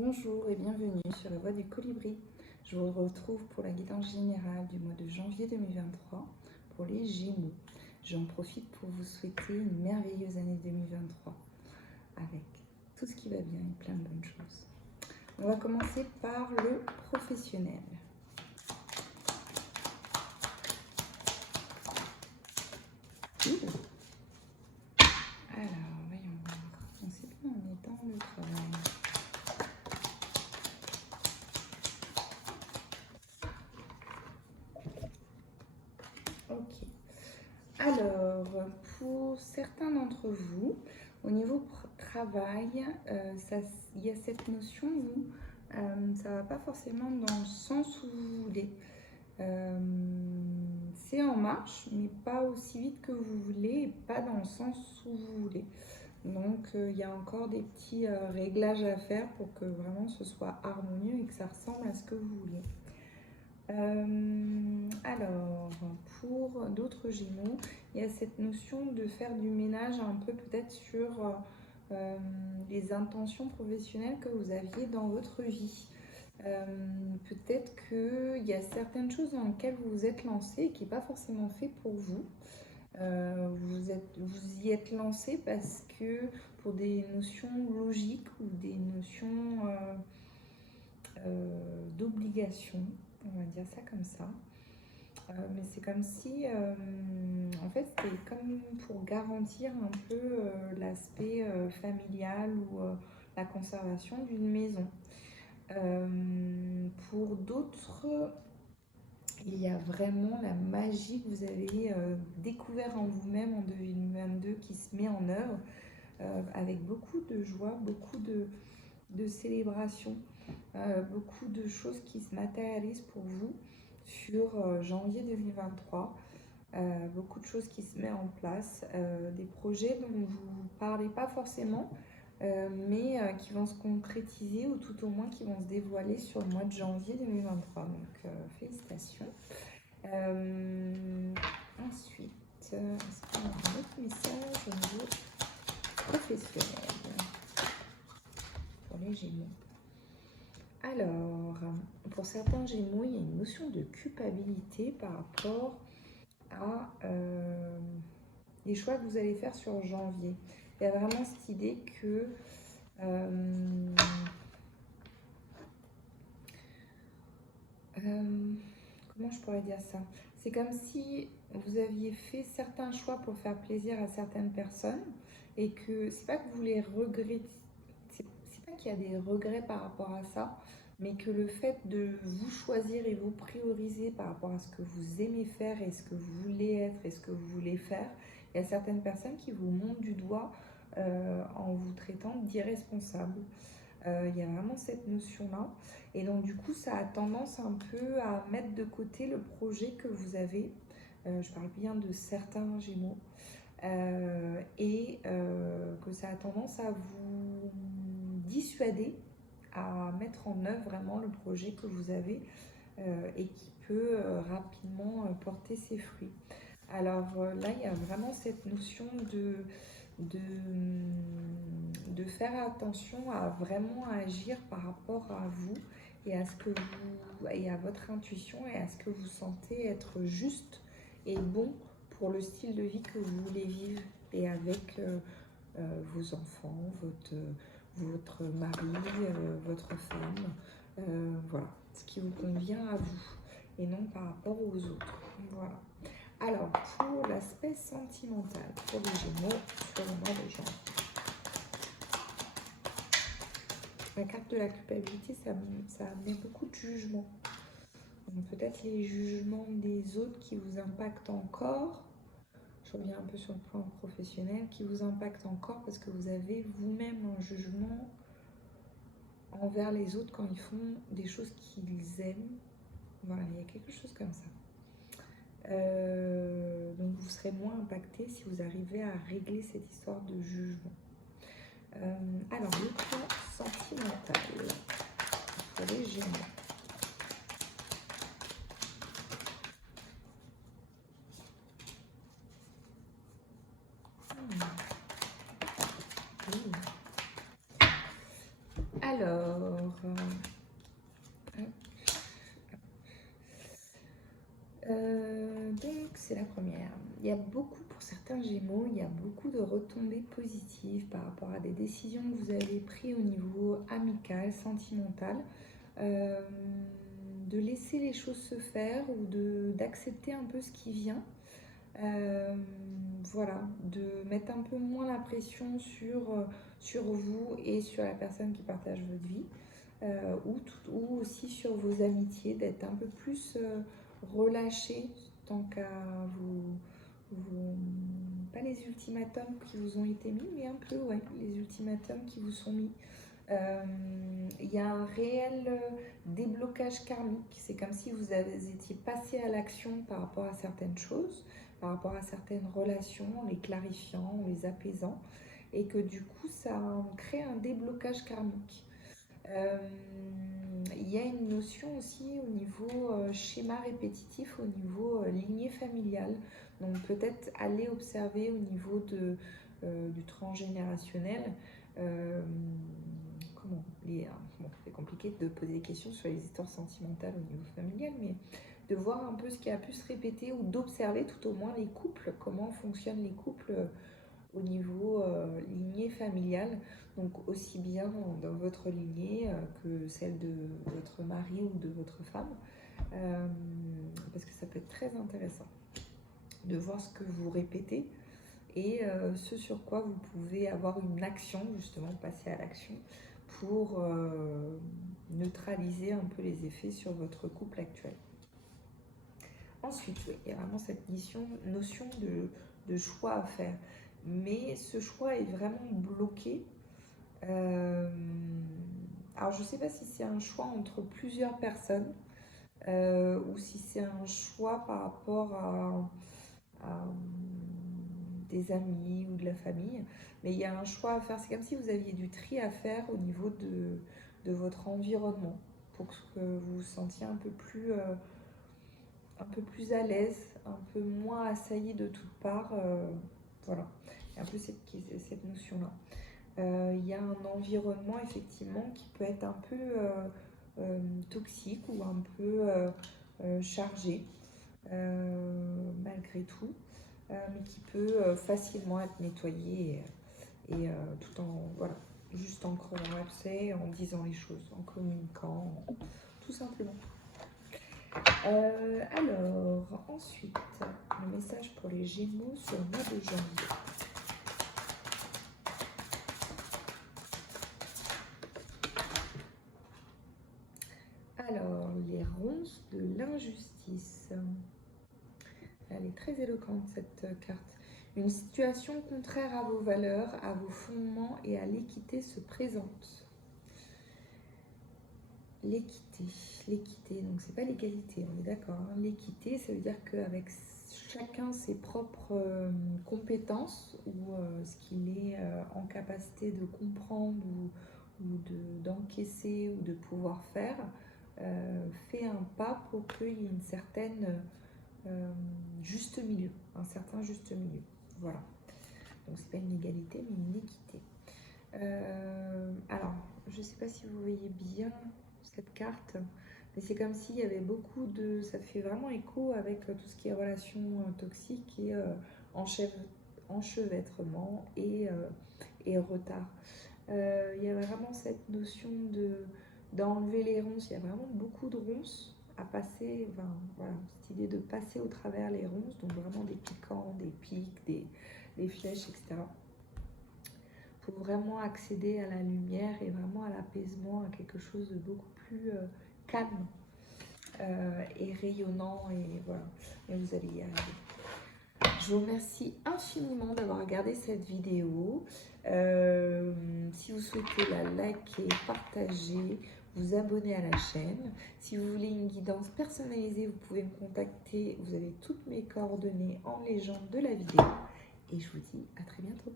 Bonjour et bienvenue sur la voie du colibri. Je vous retrouve pour la guidance générale du mois de janvier 2023 pour les Gémeaux. J'en profite pour vous souhaiter une merveilleuse année 2023 avec tout ce qui va bien et plein de bonnes choses. On va commencer par le professionnel. Alors, voyons voir. On sait bien, on est dans le travail. Ok. Alors, pour certains d'entre vous, au niveau travail, il y a cette notion où ça ne va pas forcément dans le sens où vous voulez. C'est en marche, mais pas aussi vite que vous voulez et pas dans le sens où vous voulez. Donc, il y a encore des petits réglages à faire pour que vraiment ce soit harmonieux et que ça ressemble à ce que vous voulez. Alors, pour d'autres Gémeaux, il y a cette notion de faire du ménage un peu peut-être sur les intentions professionnelles que vous aviez dans votre vie. Peut-être qu'il y a certaines choses dans lesquelles vous vous êtes lancé et qui n'est pas forcément fait pour vous. Vous y êtes lancé parce que pour des notions logiques ou des notions d'obligation, on va dire ça comme ça. Mais c'est comme si, en fait, c'était comme pour garantir un peu l'aspect familial ou la conservation d'une maison. Pour d'autres, il y a vraiment la magie que vous avez découvert en vous-même en 2022 qui se met en œuvre avec beaucoup de joie, beaucoup de célébration, beaucoup de choses qui se matérialisent pour vous sur janvier 2023. Beaucoup de choses qui se mettent en place, des projets dont vous ne parlez pas forcément, mais qui vont se concrétiser ou tout au moins qui vont se dévoiler sur le mois de janvier 2023. Donc, félicitations. Ensuite, est-ce qu'on a un autre message au niveau professionnel pour les Gémeaux? Alors, pour certains Gémeaux, il y a une notion de culpabilité par rapport à les choix que vous allez faire sur janvier. Il y a vraiment cette idée que comment je pourrais dire ça? C'est comme si vous aviez fait certains choix pour faire plaisir à certaines personnes et que c'est pas que vous les regrettez, c'est pas qu'il y a des regrets par rapport à ça, mais que le fait de vous choisir et vous prioriser par rapport à ce que vous aimez faire et ce que vous voulez être et ce que vous voulez faire, il y a certaines personnes qui vous montrent du doigt en vous traitant d'irresponsable. Il y a vraiment cette notion-là. Et donc, du coup, ça a tendance un peu à mettre de côté le projet que vous avez. Je parle bien de certains Gémeaux. Et que ça a tendance à vous dissuader à mettre en œuvre vraiment le projet que vous avez et qui peut rapidement porter ses fruits. Alors là, il y a vraiment cette notion de faire attention à vraiment agir par rapport à vous et à ce que vous et à votre intuition et à ce que vous sentez être juste et bon pour le style de vie que vous voulez vivre et avec vos enfants, votre mari, votre femme, voilà, ce qui vous convient à vous et non par rapport aux autres. Voilà. Alors, pour l'aspect sentimental, pour les Gémeaux, sur le mois de janvier. La carte de la culpabilité, ça met beaucoup de jugement. Peut-être les jugements des autres qui vous impactent encore. Je reviens un peu sur le plan professionnel, qui vous impactent encore parce que vous avez vous-même un jugement envers les autres quand ils font des choses qu'ils aiment. Voilà, il y a quelque chose comme ça. Donc vous serez moins impacté si vous arrivez à régler cette histoire de jugement. Alors, le plan sentimental pour les Gémeaux. Alors, donc c'est la première. Il y a beaucoup, pour certains Gémeaux, il y a beaucoup de retombées positives par rapport à des décisions que vous avez prises au niveau amical, sentimental. De laisser les choses se faire ou d'accepter un peu ce qui vient. Voilà, de mettre un peu moins la pression sur vous et sur la personne qui partage votre vie, ou aussi sur vos amitiés, d'être un peu plus relâché tant qu'à pas les ultimatums qui vous ont été mis, mais un peu, ouais, les ultimatums qui vous sont mis. Il y a un réel déblocage karmique. C'est comme si vous étiez passé à l'action par rapport à certaines choses, par rapport à certaines relations, en les clarifiant, en les apaisant, et que du coup, ça crée un déblocage karmique. Il y a une notion aussi au niveau schéma répétitif, au niveau lignée familiale. Donc peut-être aller observer au niveau du transgénérationnel. Bon, c'est compliqué de poser des questions sur les histoires sentimentales au niveau familial, mais de voir un peu ce qui a pu se répéter ou d'observer tout au moins les couples, comment fonctionnent les couples au niveau lignée familiale, donc aussi bien dans votre lignée que celle de votre mari ou de votre femme, parce que ça peut être très intéressant de voir ce que vous répétez et ce sur quoi vous pouvez avoir une action, justement passer à l'action pour neutraliser un peu les effets sur votre couple actuel. Ensuite, oui, il y a vraiment cette notion de choix à faire. Mais ce choix est vraiment bloqué. Alors, je ne sais pas si c'est un choix entre plusieurs personnes ou si c'est un choix par rapport à des amis ou de la famille. Mais il y a un choix à faire. C'est comme si vous aviez du tri à faire au niveau de votre environnement pour que vous vous sentiez un peu plus à l'aise, un peu moins assailli de toutes parts. Voilà, il y a un peu cette notion-là. Il y a un environnement effectivement qui peut être un peu toxique ou un peu chargé malgré tout, mais qui peut facilement être nettoyé et tout en, voilà, juste en creusant l'abcès, en disant les choses, en communiquant, tout simplement. Alors, ensuite, le message pour les Gémeaux sur le mois de janvier. Alors, les ronces de l'injustice. Elle est très éloquente, cette carte. Une situation contraire à vos valeurs, à vos fondements et à l'équité se présente. L'équité, donc c'est pas l'égalité, on est d'accord. Hein. L'équité, ça veut dire qu'avec chacun ses propres compétences ou ce qu'il est en capacité de comprendre ou d'encaisser ou de pouvoir faire, fait un pas pour qu'il y ait une certaine juste milieu, un certain juste milieu. Voilà. Donc c'est pas une égalité, mais une équité. Alors, je sais pas si vous voyez bien cette carte, mais c'est comme s'il y avait beaucoup de... Ça fait vraiment écho avec tout ce qui est relations toxiques et enchevêtrement et retard. Il y a vraiment cette notion d'enlever les ronces. Il y a vraiment beaucoup de ronces à passer. Enfin, voilà, cette idée de passer au travers les ronces, donc vraiment des piquants, des pics, des flèches, etc. Pour vraiment accéder à la lumière et vraiment à l'apaisement, à quelque chose de beaucoup plus calme et rayonnant. Et voilà, et vous allez y arriver. Je vous remercie infiniment d'avoir regardé cette vidéo. Si vous souhaitez la liker, partager, vous abonner à la chaîne. Si vous voulez une guidance personnalisée, vous pouvez me contacter. Vous avez toutes mes coordonnées en légende de la vidéo. Et je vous dis à très bientôt.